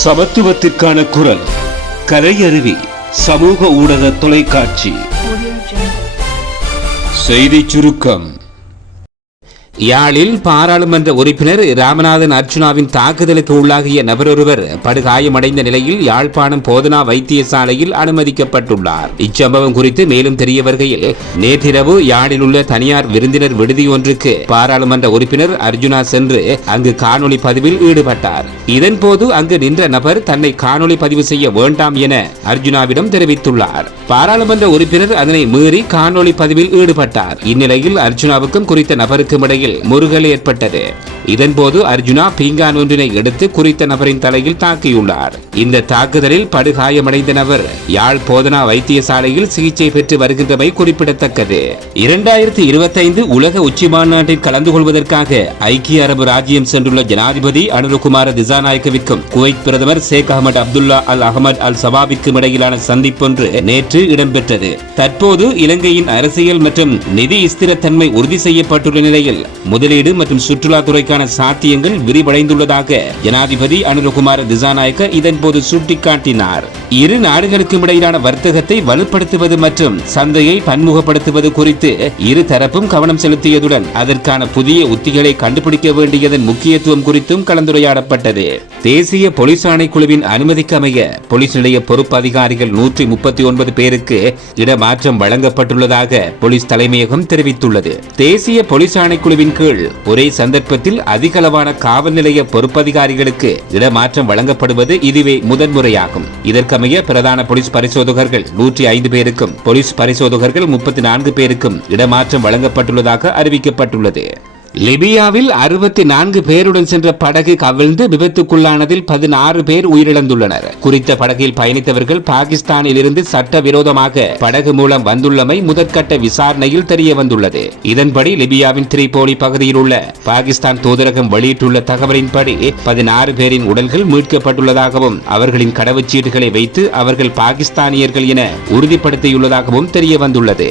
சமத்துவத்திற்கான குரல் கலையருவி சமூக ஊடக தொலைக்காட்சி செய்தி சுருக்கம். யாழில் பாராளுமன்ற உறுப்பினர் ராமநாதன் அர்ச்சுனாவின் தாக்குதலுக்கு உள்ளாகிய நபரொருவர் படுகாயமடைந்த நிலையில் யாழ்ப்பாணம் போதனா வைத்தியசாலையில் அனுமதிக்கப்பட்டுள்ளார். இச்சம்பவம் குறித்து மேலும் தெரிய வருகையில், நேற்றிரவு யாழில் உள்ள தனியார் விருந்தினர் விடுதி ஒன்றுக்கு பாராளுமன்ற உறுப்பினர் அர்ஜுனா சென்று அங்கு காணொலி பதிவில் ஈடுபட்டார். இதன்போது அங்கு நின்ற நபர் தன்னை காணொலி பதிவு செய்ய வேண்டாம் என அர்ஜுனாவிடம் தெரிவித்துள்ளார். பாராளுமன்ற உறுப்பினர் அதனை மீறி காணொலி பதிவில் ஈடுபட்டார். இந்நிலையில் அர்ஜுனாவுக்கும் குறித்த நபருக்கும் இடையில் முறுகல் ஏற்பட்டது. இதன்போது அர்ஜுனா பீங்கான் ஒன்றினை எடுத்து குறித்த நபரின் தலையில் தாக்கியுள்ளார். இந்த தாக்குதலில் படுகாயமடைந்த நபர் யாழ் போதனா வைத்தியசாலையில் சிகிச்சை பெற்று வருகின்றமை குறிப்பிடத்தக்கது. 2025 உலக உச்சி மாநாட்டில் கலந்து கொள்வதற்காக ஐக்கிய அரபு ராஜ்யம் சென்றுள்ள ஜனாதிபதி அனுரகுமார திசாநாயக்கவிற்கும் குவைத் பிரதமர் ஷேக் அஹமது அப்துல்லா அல் அஹமத் அல் சபாவிற்கும் இடையிலான சந்திப்பொன்று நேற்று இடம்பெற்றது. தற்போது இலங்கையின் அரசியல் மற்றும் நிதி ஸ்திரத்தன்மை உறுதி செய்யப்பட்டுள்ள நிலையில் முதலீடு மற்றும் சுற்றுலாத்துறைக்கான சாத்தியங்கள் விரிவடைந்துள்ளதாக ஜனாதிபதி அனுரகுமார திசாநாயக்க இதன்போது சுட்டிக்காட்டினார். இரு நாடுகளுக்கும் இடையிலான வர்த்தகத்தை வலுப்படுத்துவது மற்றும் சந்தையை பன்முகப்படுத்துவது குறித்து இரு தரப்பும் கவனம் செலுத்தியதுடன் அதற்கான புதிய உத்திகளை கண்டுபிடிக்க வேண்டியதன் முக்கியத்துவம் குறித்தும் கலந்துரையாடப்பட்டது. தேசிய போலீஸ் ஆணைக்குழுவின் அனுமதிக்கு அமைய போலீஸ் நிலைய பொறுப்பு அதிகாரிகள் 139 பேருக்கு இடமாற்றம் வழங்கப்பட்டுள்ளதாக போலீஸ் தலைமையகம் தெரிவித்துள்ளது. தேசிய போலீஸ் ஆணைக்குழுவின் கீழ் ஒரே சந்தர்ப்பத்தில் அதிகளவான காவல் நிலைய பொறுப்பதிகாரிகளுக்கு இடமாற்றம் வழங்கப்படுவது இதுவே முதன்முறையாகும். இதற்கமைய பிரதான போலீஸ் பரிசோதகர்கள் 105 பேருக்கும் போலீஸ் பரிசோதகர்கள் 34 பேருக்கும் இடமாற்றம் வழங்கப்பட்டுள்ளதாக அறிவிக்கப்பட்டுள்ளது. லிபியாவில் 64 பேருடன் சென்ற படகு கவிழ்ந்து விபத்துக்குள்ளானதில் 16 பேர் உயிரிழந்துள்ளனர். குறித்த படகில் பயணித்தவர்கள் பாகிஸ்தானில் இருந்து சட்டவிரோதமாக படகு மூலம் வந்துள்ளமை முதற்கட்ட விசாரணையில் தெரிய வந்துள்ளது. இதன்படி லிபியாவின் திரிபோலி பகுதியில் உள்ள பாகிஸ்தான் தூதரகம் வெளியிட்டுள்ள தகவலின்படி 16 பேரின் உடல்கள் மீட்கப்பட்டுள்ளதாகவும் அவர்களின் கடவுச்சீட்டுகளை வைத்து அவர்கள் பாகிஸ்தானியர்கள் என உறுதிப்படுத்தியுள்ளதாகவும் தெரிய வந்துள்ளது.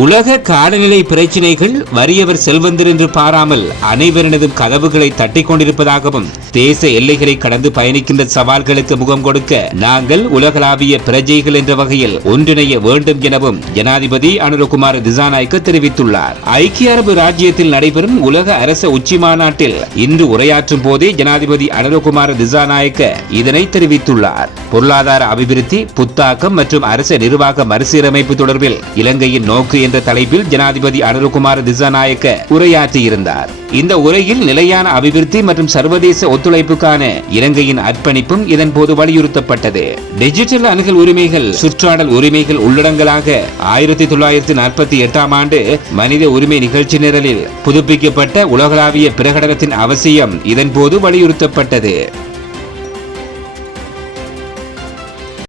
உலக காலநிலை பிரச்சினைகள் வறியவர் செல்வந்தர் என்று பாராமல் அனைவரினதும் கதவுகளை தட்டிக் கொண்டிருப்பதாகவும் தேச எல்லைகளை கடந்து பயணிக்கின்ற சவால்களுக்கு முகம் கொடுக்க நாங்கள் உலகளாவிய பிரஜைகள் என்ற வகையில் ஒன்றிணைய வேண்டும் எனவும் ஜனாதிபதி அனுரகுமார திசாநாயக்க தெரிவித்துள்ளார். ஐக்கிய அரபு ராஜ்யத்தில் நடைபெறும் உலக அரச உச்சி மாநாட்டில் இன்று உரையாற்றும் போதே ஜனாதிபதி அனுரகுமார திசாநாயக்க இதனை தெரிவித்துள்ளார். பொருளாதார அபிவிருத்தி, புத்தாக்கம் மற்றும் அரச நிர்வாக மறுசீரமைப்பு தொடர்பில் இலங்கையின் நோக்கு என்ற தலைப்பில் ஜனாதிபதி அனுரகுமார திசாநாயக்க உரையாற்றியிருந்தார். இந்த உரையில் நிலையான அபிவிருத்தி மற்றும் சர்வதேச ஒத்துழைப்புக்கான இலங்கையின் அர்ப்பணிப்பும் இதன்போது வலியுறுத்தப்பட்டது. டிஜிட்டல் அணுகல் உரிமைகள், சுற்றாடல் உரிமைகள் உள்ளடங்கலாக 1948 ஆண்டு மனித உரிமை நிகழ்ச்சி நிரலில் புதுப்பிக்கப்பட்ட உலகளாவிய பிரகடனத்தின் அவசியம் இதன்போது வலியுறுத்தப்பட்டது.